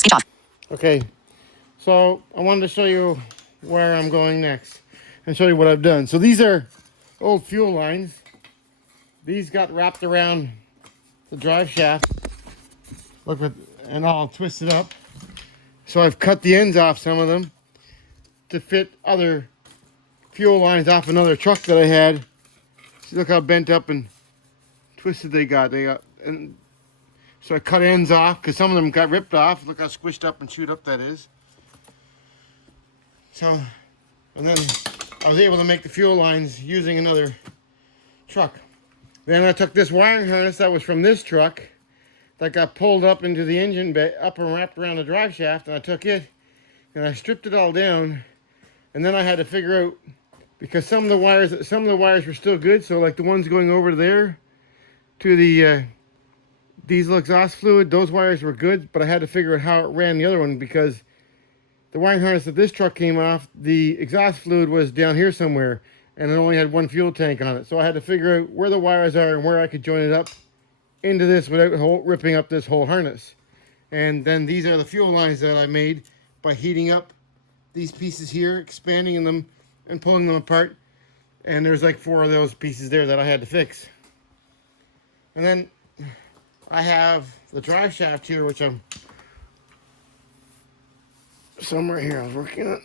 Speech off. Okay, so I wanted to show you where I'm going next and show you what I've done. So these are old fuel lines. These got wrapped around the drive shaft. Look at, and all twisted up. So I've cut the ends off some of them to fit other fuel lines off another truck that I had. See, look how bent up and twisted they got. And so I cut ends off because some of them got ripped off. Look how squished up and chewed up that is. So, and then I was able to make the fuel lines using another truck. Then I took this wiring harness that was from this truck that got pulled up into the engine bay, up and wrapped around the drive shaft, and I took it and I stripped it all down. And then I had to figure out, because some of the wires were still good, so like the ones going over there to the diesel exhaust fluid, those wires were good, but I had to figure out how it ran the other one, because the wiring harness that this truck came off, the exhaust fluid was down here somewhere, and it only had one fuel tank on it. So I had to figure out where the wires are and where I could join it up into this without ripping up this whole harness. And then these are the fuel lines that I made by heating up these pieces here, expanding them and pulling them apart. And there's like 4 of those pieces there that I had to fix. And then I have the drive shaft here, which I'm somewhere here I was working on.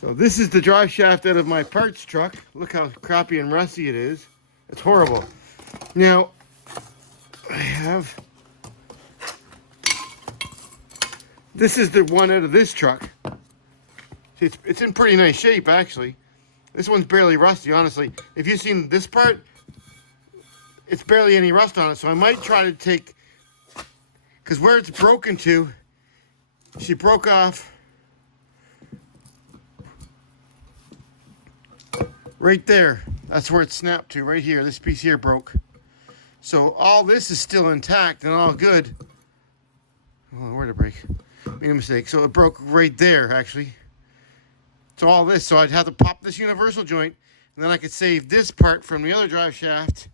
So this is the drive shaft out of my parts truck. Look how crappy and rusty it is. It's horrible. Now, I have... This is the one out of this truck. It's in pretty nice shape, actually. This one's barely rusty, honestly. If you've seen this part, it's barely any rust on it. So I might try to take... Because where it's broken to, she broke off right there. That's where it snapped to, right here. This piece here broke. So all this is still intact and all good. Oh, where'd it break? Made a mistake. So it broke right there, actually. So all this, so I'd have to pop this universal joint, and then I could save this part from the other drive shaft,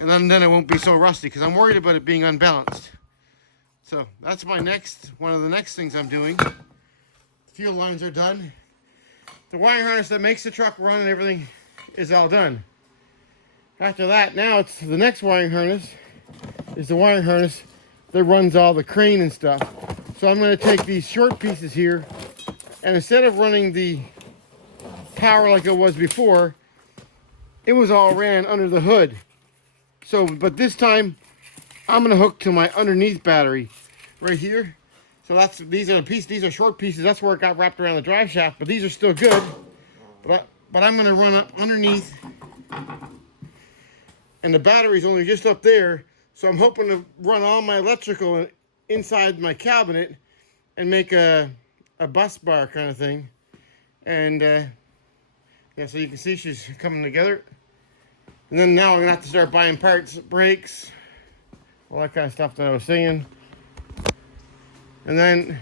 and then it won't be so rusty, because I'm worried about it being unbalanced. So that's one of the next things I'm doing. Fuel lines are done. The wire harness that makes the truck run and everything is all done. After that, now it's the next wiring harness is the wiring harness that runs all the crane and stuff. So I'm going to take these short pieces here, and instead of running the power like it was before, it was all ran under the hood. So, but this time I'm going to hook to my underneath battery right here. So these are short pieces. That's where it got wrapped around the drive shaft, but these are still good. But I'm going to run up underneath, and the battery's only just up there. So I'm hoping to run all my electrical inside my cabinet and make a bus bar kind of thing. And yeah, so you can see she's coming together. And then now I'm going to have to start buying parts, brakes, all that kind of stuff that I was saying. And then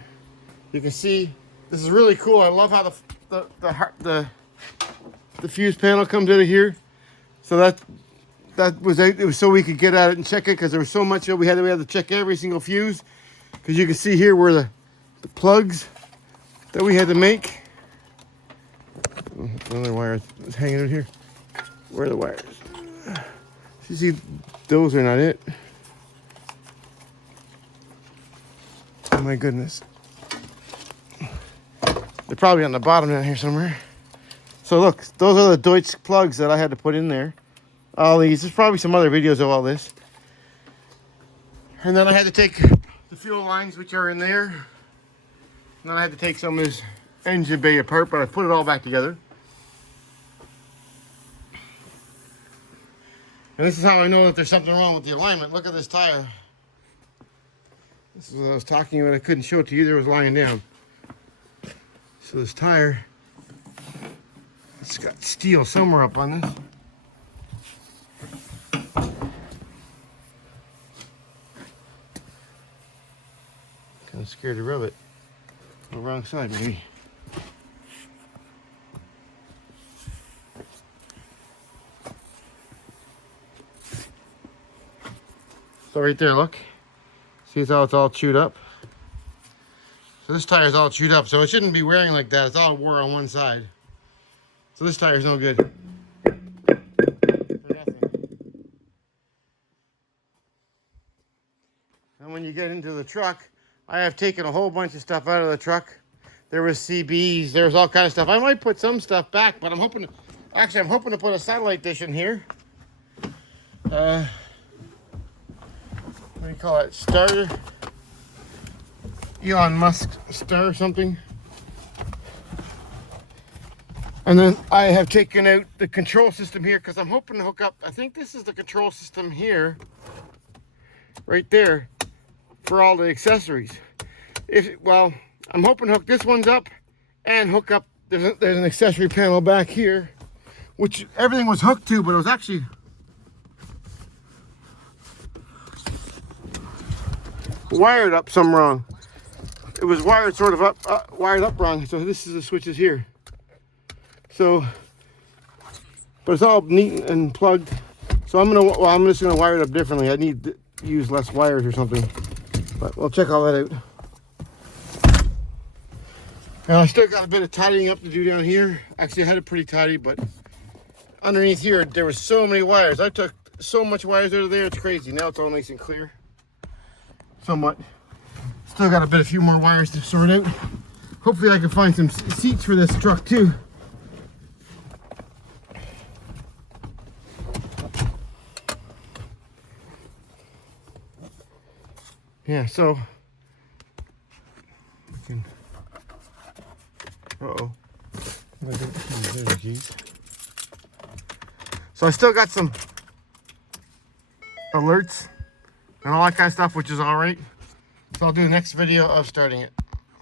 you can see this is really cool. I love how the fuse panel comes out of here. So that was it was so we could get at it and check it, because there was so much that we had to check every single fuse, because you can see here where the plugs that we had to make. Oh, another wire is hanging out here. Where are the wires? You see, those are not it. Oh my goodness. They're probably on the bottom down here somewhere. So look, those are the Deutsch plugs that I had to put in there. All these, there's probably some other videos of all this. And then I had to take the fuel lines, which are in there. And then I had to take some of this engine bay apart, but I put it all back together. And this is how I know that there's something wrong with the alignment. Look at this tire. This is what I was talking about. I couldn't show it to you. There was lying down. So this tire, it's got steel somewhere up on this. Kind of scared to rub it. On the wrong side, maybe. So right there, look. See how it's all chewed up? So this tire's all chewed up, so it shouldn't be wearing like that. It's all wore on one side. So this tire's no good. For nothing. And when you get into the truck, I have taken a whole bunch of stuff out of the truck. There was CBs, there was all kind of stuff. I might put some stuff back, but I'm hoping to put a satellite dish in here. What do you call it? Starter? Elon Musk Star or something. And then I have taken out the control system here because I'm hoping to hook up, I think this is the control system here, right there, for all the accessories. Well, I'm hoping to hook this one's up and hook up, there's an accessory panel back here, which everything was hooked to, but it was actually wired up some wrong. It was wired sort of up, wired up wrong. So this is the switches here. So, but it's all neat and plugged. So I'm just gonna wire it up differently. I need to use less wires or something. But we'll check all that out. And I still got a bit of tidying up to do down here. Actually, I had it pretty tidy, but underneath here, there were so many wires. I took so much wires out of there, it's crazy. Now it's all nice and clear. Somewhat. Still got a few more wires to sort out. Hopefully I can find some seats for this truck too. Yeah, so we can, so I still got some alerts and all that kind of stuff, which is all right. So I'll do the next video of starting it.